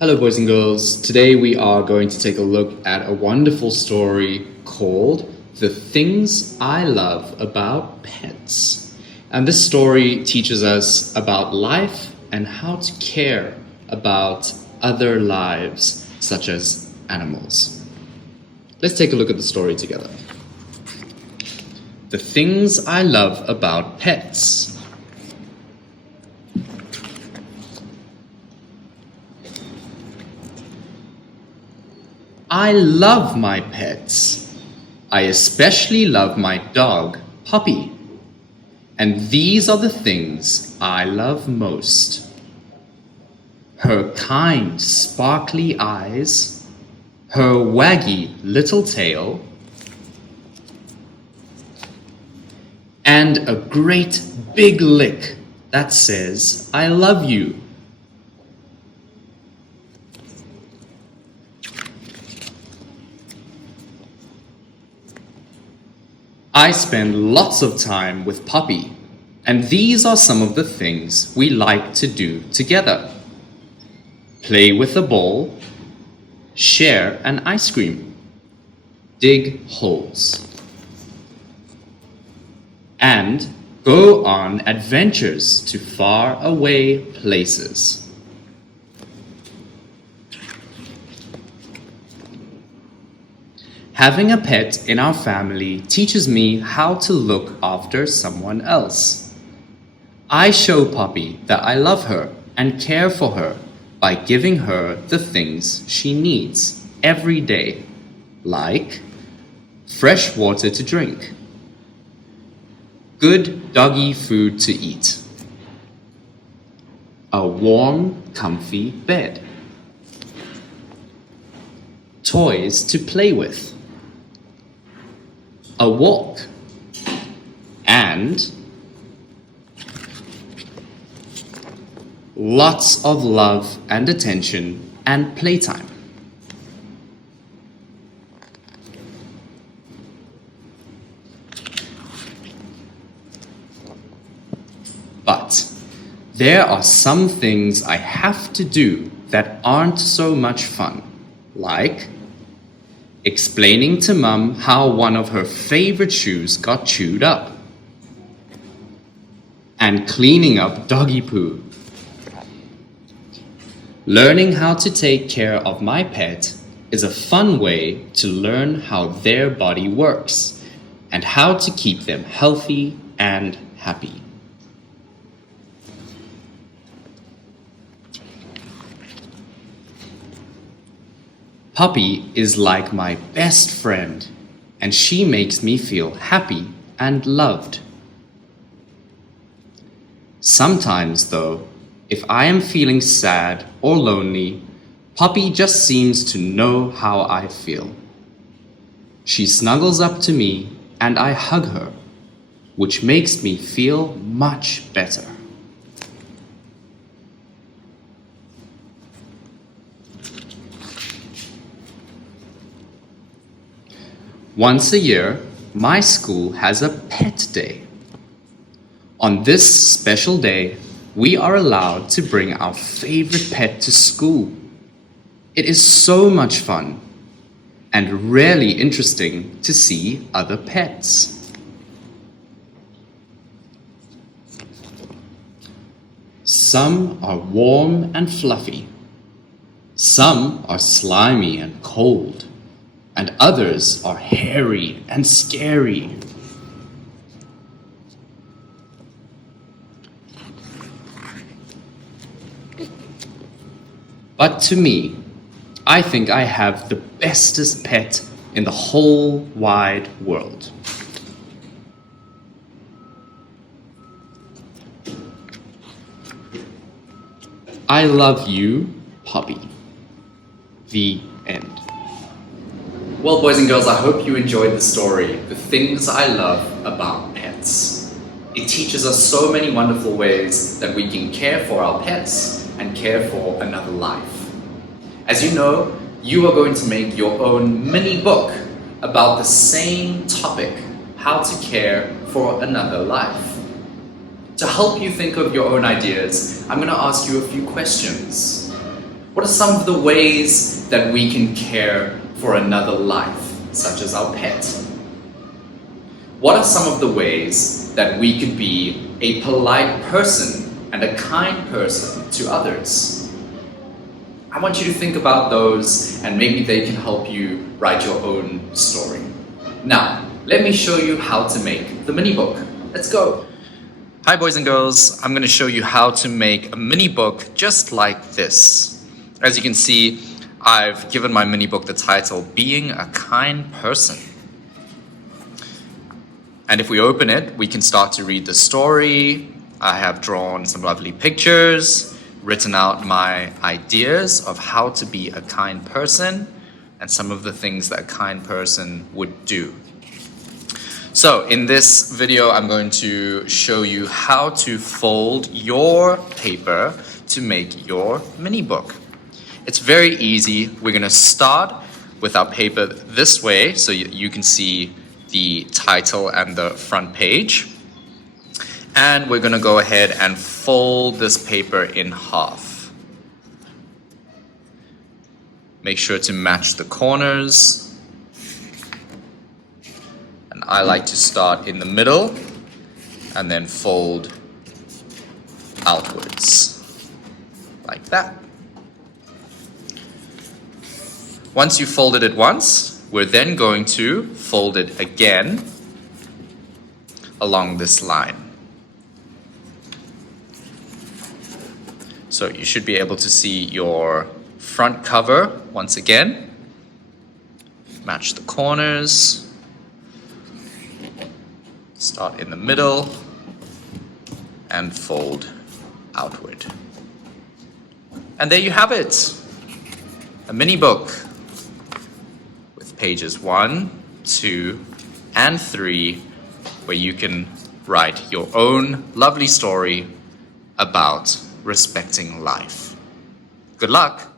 Hello, boys and girls. Today we are going to take a look at a wonderful story called The Things I Love About Pets. And this story teaches us about life and how to care about other lives, such as animals. Let's take a look at the story together. The Things I Love About Pets. I love my pets. I especially love my dog, Puppy. And these are the things I love most. Her kind, sparkly eyes, her waggy little tail, and a great big lick that says, I love you. I spend lots of time with Puppy, and these are some of the things we like to do together. Play with a ball, share an ice cream, dig holes, and go on adventures to faraway places. Having a pet in our family teaches me how to look after someone else. I show Puppy that I love her and care for her by giving her the things she needs every day, like fresh water to drink, good doggy food to eat, a warm, comfy bed, toys to play with, a walk, and lots of love and attention and playtime. But there are some things I have to do that aren't so much fun, like explaining to Mum how one of her favorite shoes got chewed up, and cleaning up doggy poo. Learning how to take care of my pet is a fun way to learn how their body works and how to keep them healthy and happy. Puppy is like my best friend, and she makes me feel happy and loved. Sometimes, though, if I am feeling sad or lonely, Puppy just seems to know how I feel. She snuggles up to me and I hug her, which makes me feel much better. Once a year, my school has a pet day. On this special day, we are allowed to bring our favorite pet to school. It is so much fun and really interesting to see other pets. Some are warm and fluffy. Some are slimy and cold. And others are hairy and scary. But to me, I think I have the bestest pet in the whole wide world. I love you, Puppy. The end. Well, boys and girls, I hope you enjoyed the story, The Things I Love About Pets. It teaches us so many wonderful ways that we can care for our pets and care for another life. As you know, you are going to make your own mini book about the same topic, how to care for another life. To help you think of your own ideas, I'm going to ask you a few questions. What are some of the ways that we can care for another life, such as our pet? What are some of the ways that we could be a polite person and a kind person to others? I want you to think about those, and maybe they can help you write your own story. Now, let me show you how to make the mini book. Let's go. Hi boys and girls, I'm going to show you how to make a mini book just like this. As you can see, I've given my mini book the title, Being a Kind Person. And if we open it, we can start to read the story. I have drawn some lovely pictures, written out my ideas of how to be a kind person, and some of the things that a kind person would do. So in this video, I'm going to show you how to fold your paper to make your mini book. It's very easy. We're going to start with our paper this way so you can see the title and the front page. And we're going to go ahead and fold this paper in half. Make sure to match the corners. And I like to start in the middle and then fold outwards, like that. Once you've folded it once, we're then going to fold it again along this line. So you should be able to see your front cover once again. Match the corners. Start in the middle and fold outward. And there you have it, a mini book with pages 1, 2, and 3, where you can write your own lovely story about respecting life. Good luck!